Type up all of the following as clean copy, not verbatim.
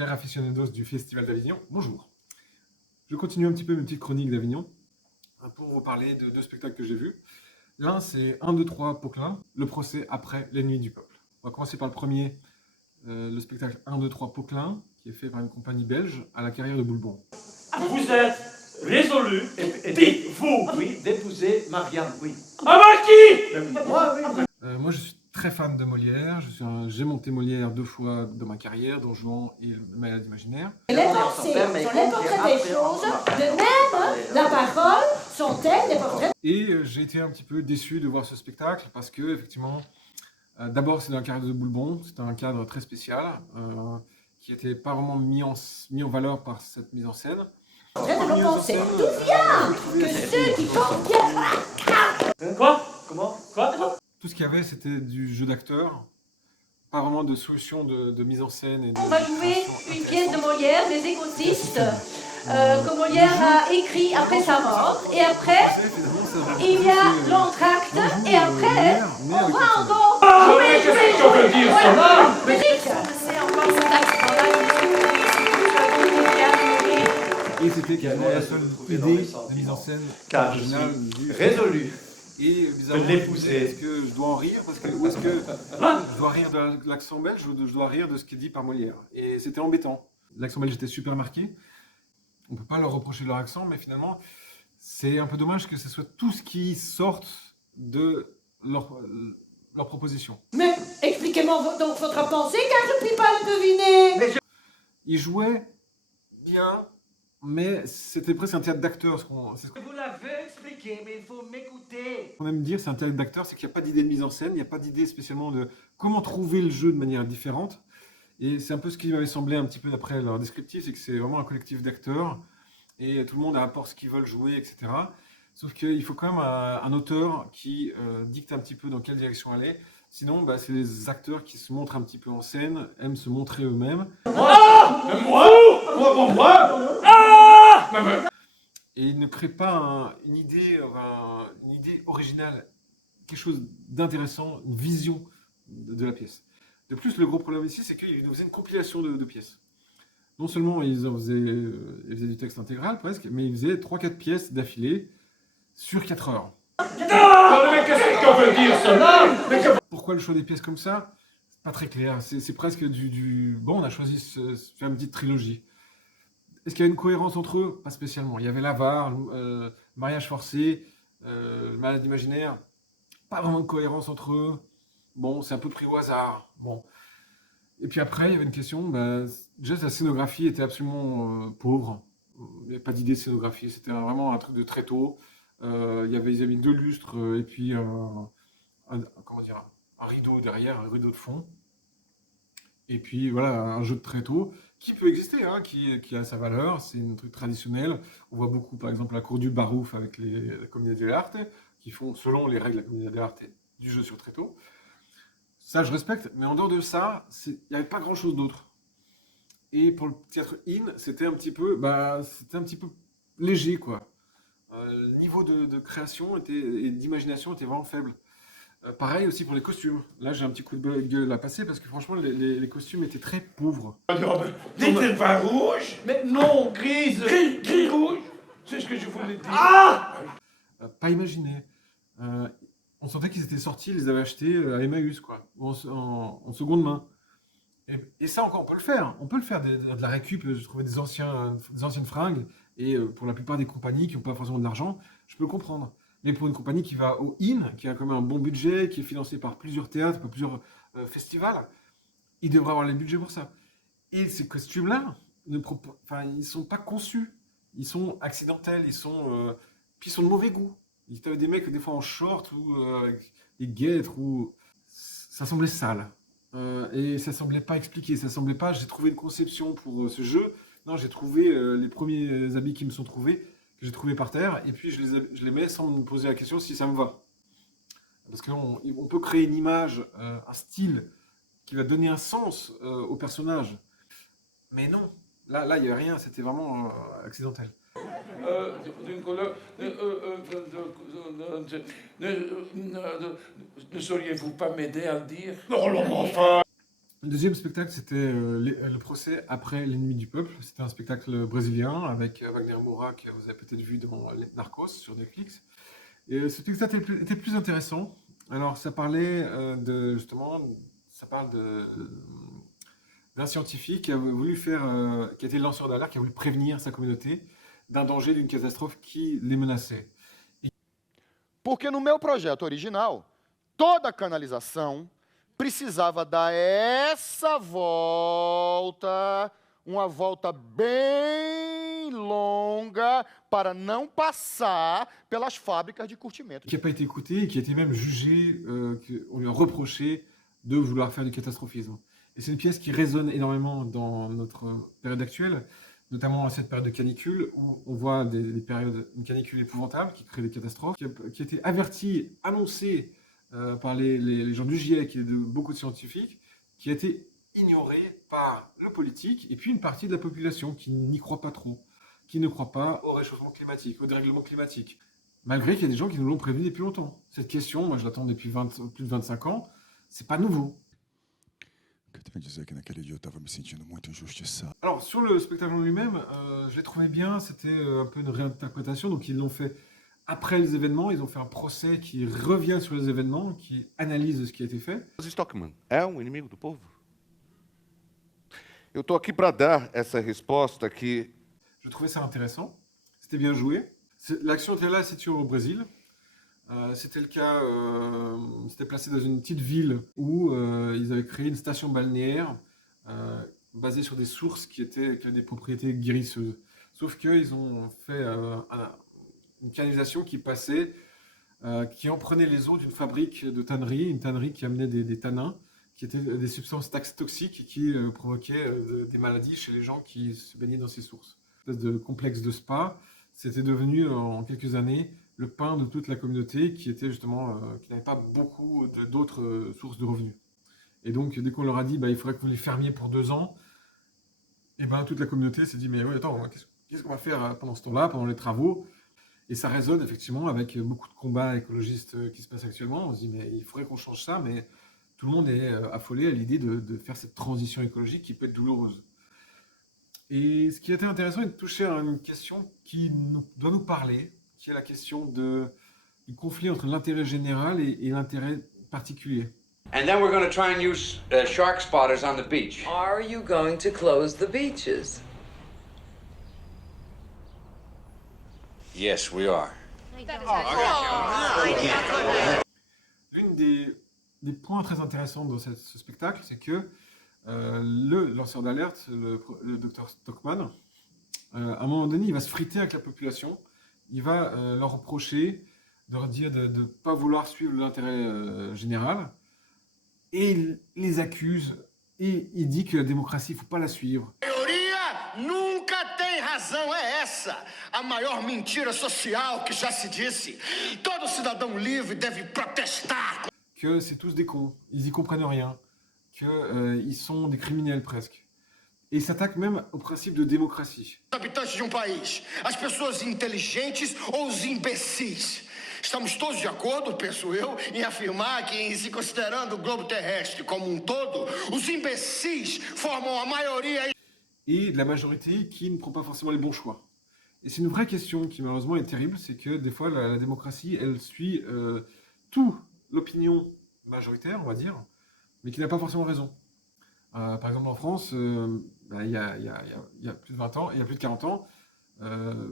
chers aficionados du Festival d'Avignon, bonjour. Je continue un petit peu mes petites chroniques d'Avignon pour vous parler de deux spectacles que j'ai vus. L'un, c'est 1, 2, 3 Poquelin, le procès après les Nuits du Peuple. On va commencer par le premier, le spectacle 1, 2, 3 Poquelin, qui est fait par une compagnie belge à la carrière de Boulbon. Vous êtes résolu, dites-vous, Oui, d'épouser Marianne, oui. avec qui? Moi, oui. Moi, je suis très fan de Molière. J'ai monté Molière 2 fois dans ma carrière, Don Juan et le Malade imaginaire. Les pensées sont les portraits des choses, de même la parole sont-elles les portraits. Et j'ai été un petit peu déçu de voir ce spectacle parce que, effectivement, d'abord, c'est dans le cadre de Boulbon. C'est un cadre très spécial qui n'était pas vraiment mis en valeur par cette mise en scène. de nos pensées. D'où vient que ceux qui comptent bien. Quoi? Comment? Quoi? Tout ce qu'il y avait, c'était du jeu d'acteur, pas vraiment de solution de mise en scène. Et de On va jouer création une pièce de Molière, Les Égotistes, que Molière a écrit après sa mort. Et après, il y a l'entracte. Et après, on va encore jouer, Qu'est-ce qu'on veut dire ça? C'est encore cet accent-là. Et c'était quasiment la seule idée de mise en scène Car je originale suis du résolu. Et bizarrement, de l'épouser. Est-ce que je dois en rire ou est-ce que je dois rire de l'accent belge ou je dois rire de ce qui est dit par Molière? Et c'était embêtant. L'accent belge était super marqué. On ne peut pas leur reprocher leur accent, mais finalement, c'est un peu dommage que ce soit tout ce qui sorte de leur proposition. Mais expliquez-moi donc votre pensée car je ne puis pas le deviner. Ils jouaient bien, mais c'était presque un théâtre d'acteurs. Vous l'avez expliqué, mais il faut m'écouter. On aime dire c'est un théâtre d'acteurs, c'est qu'il n'y a pas d'idée de mise en scène, il n'y a pas d'idée spécialement de comment trouver le jeu de manière différente. Et c'est un peu ce qui m'avait semblé un petit peu d'après leur descriptif, c'est que c'est vraiment un collectif d'acteurs et tout le monde apporte ce qu'ils veulent jouer, etc. Sauf qu'il faut quand même un auteur qui dicte un petit peu dans quelle direction aller. Sinon, c'est les acteurs qui se montrent un petit peu en scène, aiment se montrer eux-mêmes. Et ils ne créent pas une idée originale, quelque chose d'intéressant, une vision de la pièce. De plus, le gros problème ici, c'est qu'ils nous faisaient une compilation de pièces. Non seulement ils faisaient du texte intégral presque, mais ils faisaient 3-4 pièces d'affilée sur 4 heures. Mais qu'est-ce qu'on veut dire ça? Pourquoi le choix des pièces comme ça? C'est pas très clair. C'est presque Bon, on a choisi de faire une petite trilogie. Est-ce qu'il y avait une cohérence entre eux? Pas spécialement. Il y avait l'avare, mariage forcé, le malade imaginaire. Pas vraiment de cohérence entre eux. Bon, c'est un peu pris au hasard. Bon. Et puis après, il y avait une question. Déjà, la scénographie était absolument pauvre. Il n'y avait pas d'idée de scénographie. C'était vraiment un truc de tréteau. Ils avaient mis 2 lustres et puis un rideau derrière, un rideau de fond. Et puis voilà, un jeu de tréteau qui peut exister, hein, qui a sa valeur, c'est un truc traditionnel. On voit beaucoup, par exemple, la cour du Barouf avec la Commedia dell'arte, qui font, selon les règles de la Commedia dell'arte, du jeu sur tréteau. Ça, je respecte, mais en dehors de ça, il n'y avait pas grand-chose d'autre. Et pour le théâtre In, c'était un petit peu léger, quoi. Le niveau de création et d'imagination était vraiment faible. Pareil aussi pour les costumes. Là, j'ai un petit coup de gueule à passer parce que franchement, les costumes étaient très pauvres. Dites pas rouge? Mais non, grise. Gris rouge? C'est ce que je voulais dire. Pas imaginé. On sentait qu'ils étaient sortis, ils les avaient achetés à Emmaüs, quoi, ou en seconde main. Et ça encore, on peut le faire. On peut le faire de la récup, je trouvais des anciennes fringues. Et pour la plupart des compagnies qui n'ont pas forcément de l'argent, je peux le comprendre. Mais pour une compagnie qui va au IN, qui a quand même un bon budget, qui est financé par plusieurs théâtres, par plusieurs festivals, ils devraient avoir les budgets pour ça. Et ces costumes-là, ils ne sont pas conçus. Ils sont accidentels, puis ils sont de mauvais goût. Il y avait des mecs des fois en short ou avec des guêtres, ça semblait sale. Et ça semblait pas expliqué, ça semblait pas. J'ai trouvé une conception pour ce jeu. Non, j'ai trouvé les premiers habits qui me sont trouvés, que j'ai trouvés par terre, et puis je les mets sans me poser la question si ça me va. Parce qu'on peut créer une image, un style qui va donner un sens au personnage. Mais non, là, il n'y avait rien, c'était vraiment accidentel. Ne sauriez-vous pas m'aider à le dire? Non, enfin. Le deuxième spectacle, c'était le procès après l'ennemi du peuple. C'était un spectacle brésilien avec Wagner Moura, que vous avez peut-être vu dans Narcos sur Netflix. Et ce spectacle était plus intéressant. Alors, ça parlait justement, ça parle d'un scientifique qui a voulu qui a été lanceur d'alerte, qui a voulu prévenir sa communauté d'un danger, d'une catastrophe qui les menaçait. Porque no meu projeto original, toda a canalização precisava dar essa volta, uma volta bem longa, para não passar pelas fábricas de curtimento. Qui n'a pas été écouté et qui a été même jugé, on lui a reproché de vouloir faire du catastrophisme. Et c'est une pièce qui résonne énormément dans notre période actuelle, notamment à cette période de canicule, où on voit des périodes, une canicule épouvantable qui crée des catastrophes, qui a été avertie, annoncée par les gens du GIEC et de beaucoup de scientifiques, qui a été ignorée par le politique et puis une partie de la population qui n'y croit pas trop, qui ne croit pas au réchauffement climatique, au dérèglement climatique. Malgré qu'il y a des gens qui nous l'ont prévenu depuis longtemps. Cette question, moi je l'attends depuis plus de 25 ans, c'est pas nouveau. Alors, sur le spectacle en lui-même, je l'ai trouvé bien, c'était un peu une réinterprétation, donc ils l'ont fait après les événements, ils ont fait un procès qui revient sur les événements, qui analyse ce qui a été fait. Stockman é inimigo do povo? Eu estou aqui para dar essa resposta que Je trouvais ça intéressant, c'était bien joué. L'action était là, située au Brésil. C'était le cas, c'était placé dans une petite ville où ils avaient créé une station balnéaire basée sur des sources qui avaient des propriétés guérisseuses. Sauf qu'ils ont fait une canalisation qui passait, qui en prenait les eaux d'une fabrique de tannerie, une tannerie qui amenait des tanins, qui étaient des substances toxiques qui provoquaient des maladies chez les gens qui se baignaient dans ces sources. Une espèce de complexe de spa, c'était devenu en quelques années le pain de toute la communauté qui était justement, qui n'avait pas beaucoup d'autres sources de revenus. Et donc, dès qu'on leur a dit, il faudrait que vous les fermiez pour 2 ans, et toute la communauté s'est dit, mais ouais, attends, qu'est-ce qu'on va faire pendant ce temps-là, pendant les travaux? Et ça résonne effectivement avec beaucoup de combats écologistes qui se passent actuellement. On se dit, mais il faudrait qu'on change ça, mais tout le monde est affolé à l'idée de faire cette transition écologique qui peut être douloureuse. Et ce qui était intéressant est de toucher à une question qui doit nous parler, qui est la question du conflit entre l'intérêt général et l'intérêt particulier. And then we're going to try and use shark spotters on the beach. Are you going to close the beaches? Yes, we are. L'une des points très intéressants dans ce spectacle, c'est que le lanceur d'alerte, le docteur Stockman, à un moment donné, il va se friter avec la population, il va leur reprocher, de leur dire de ne pas vouloir suivre l'intérêt général, et il les accuse, et il dit que la démocratie, il ne faut pas la suivre. Nunca tem razão, é essa a maior mentira social que já se disse. Todo cidadão livre deve protestar. Que c'est tous des cons, ils n'y comprennent rien, qu'ils sont des criminels presque. Et ils s'attaquent même au principe de démocratie. Os habitantes de país, as pessoas inteligentes ou os imbecis. Estamos todos de acordo, penso eu, em afirmar que, em se considerando o globo terrestre como todo, os imbecis formam a maioria. Et de la majorité qui ne prend pas forcément les bons choix. Et c'est une vraie question qui malheureusement est terrible, c'est que des fois la démocratie, elle suit tout l'opinion majoritaire, on va dire, mais qui n'a pas forcément raison. Par exemple en France, il y a plus de 20 ans, il y a plus de 40 ans,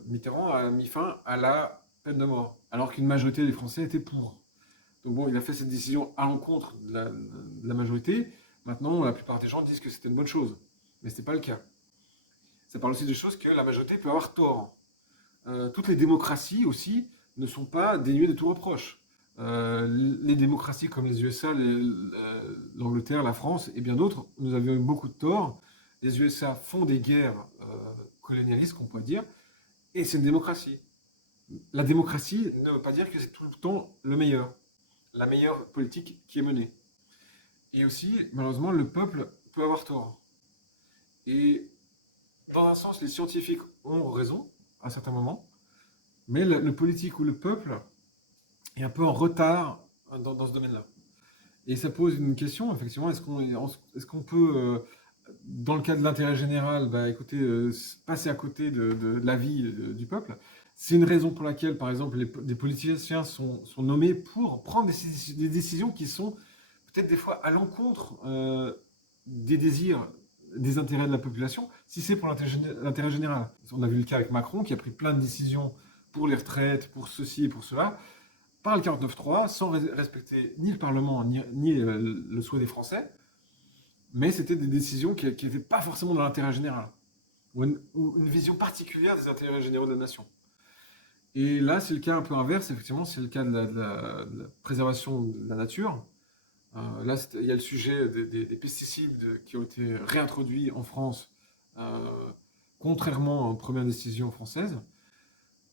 Mitterrand a mis fin à la peine de mort, alors qu'une majorité des Français était pour. Donc bon, il a fait cette décision à l'encontre de la majorité. Maintenant, la plupart des gens disent que c'était une bonne chose, mais ce n'est pas le cas. Ça parle aussi de choses que la majorité peut avoir tort. Toutes les démocraties aussi ne sont pas dénuées de tout reproche. Les démocraties comme les USA, l'Angleterre, la France et bien d'autres, nous avions eu beaucoup de tort. Les USA font des guerres colonialistes, qu'on pourrait dire, et c'est une démocratie. La démocratie ne veut pas dire que c'est tout le temps le meilleur, la meilleure politique qui est menée. Et aussi, malheureusement, le peuple peut avoir tort. Et dans un sens, les scientifiques ont raison à certains moments, mais le politique ou le peuple est un peu en retard dans ce domaine-là. Et ça pose une question, effectivement, est-ce qu'on peut, dans le cas de l'intérêt général, écoutez, passer à côté de la vie du peuple? C'est une raison pour laquelle, par exemple, des politiciens sont nommés pour prendre des décisions qui sont peut-être des fois à l'encontre des désirs, des intérêts de la population, si c'est pour l'intérêt général. On a vu le cas avec Macron qui a pris plein de décisions pour les retraites, pour ceci et pour cela, par le 49.3, sans respecter ni le Parlement, ni le souhait des Français, mais c'était des décisions qui n'étaient pas forcément dans l'intérêt général, ou une vision particulière des intérêts généraux de la nation. Et là, c'est le cas un peu inverse, effectivement, c'est le cas de la préservation de la nature. Là, il y a le sujet des pesticides qui ont été réintroduits en France, contrairement aux premières décisions françaises.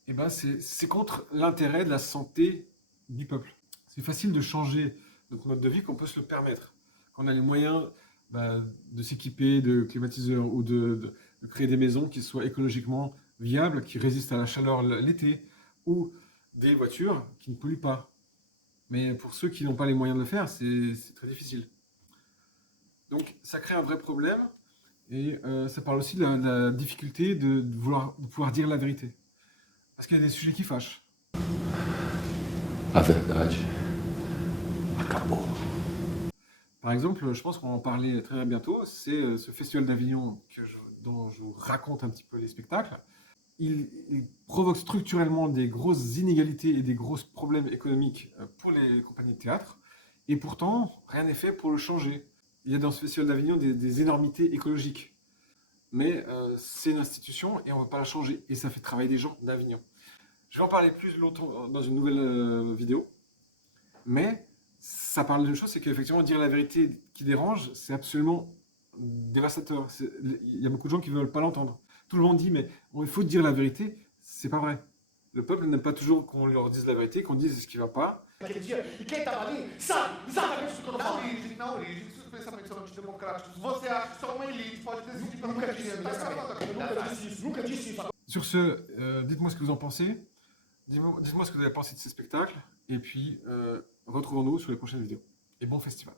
Et c'est contre l'intérêt de la santé du peuple. C'est facile de changer notre mode de vie qu'on peut se le permettre. Quand on a les moyens de s'équiper de climatiseurs ou de créer des maisons qui soient écologiquement viables, qui résistent à la chaleur l'été, ou des voitures qui ne polluent pas. Mais pour ceux qui n'ont pas les moyens de le faire, c'est très difficile. Donc ça crée un vrai problème, et ça parle aussi de la difficulté de pouvoir dire la vérité. Parce qu'il y a des sujets qui fâchent. A verdade acabou. Par exemple, je pense qu'on va en parler très bientôt, c'est ce festival d'Avignon dont je vous raconte un petit peu les spectacles. Il provoque structurellement des grosses inégalités et des gros problèmes économiques pour les compagnies de théâtre, et pourtant, rien n'est fait pour le changer. Il y a dans ce festival d'Avignon des énormités écologiques. Mais c'est une institution et on ne va pas la changer, et ça fait travailler des gens d'Avignon. Je vais en parler plus longtemps dans une nouvelle vidéo, mais ça parle d'une chose, c'est qu'effectivement dire la vérité qui dérange, c'est absolument dévastateur. Il y a beaucoup de gens qui ne veulent pas l'entendre. Tout le monde dit, mais il faut dire la vérité, c'est pas vrai. Le peuple n'aime pas toujours qu'on leur dise la vérité, qu'on dise ce qui ne va pas. Naquele dia, e quem estava ali sabe exatamente o que eu tô falando. Na origem, se os pensamentos são antidemocráticos, você acha que só uma elite pode decidir pela minha cabeça. Nunca disse isso. Sur ce, dites-moi ce que vous en pensez. Dites-moi ce que vous avez pensé de ces spectacles. Et puis, retrouvons-nous sur les prochaines vidéos. Et bon festival.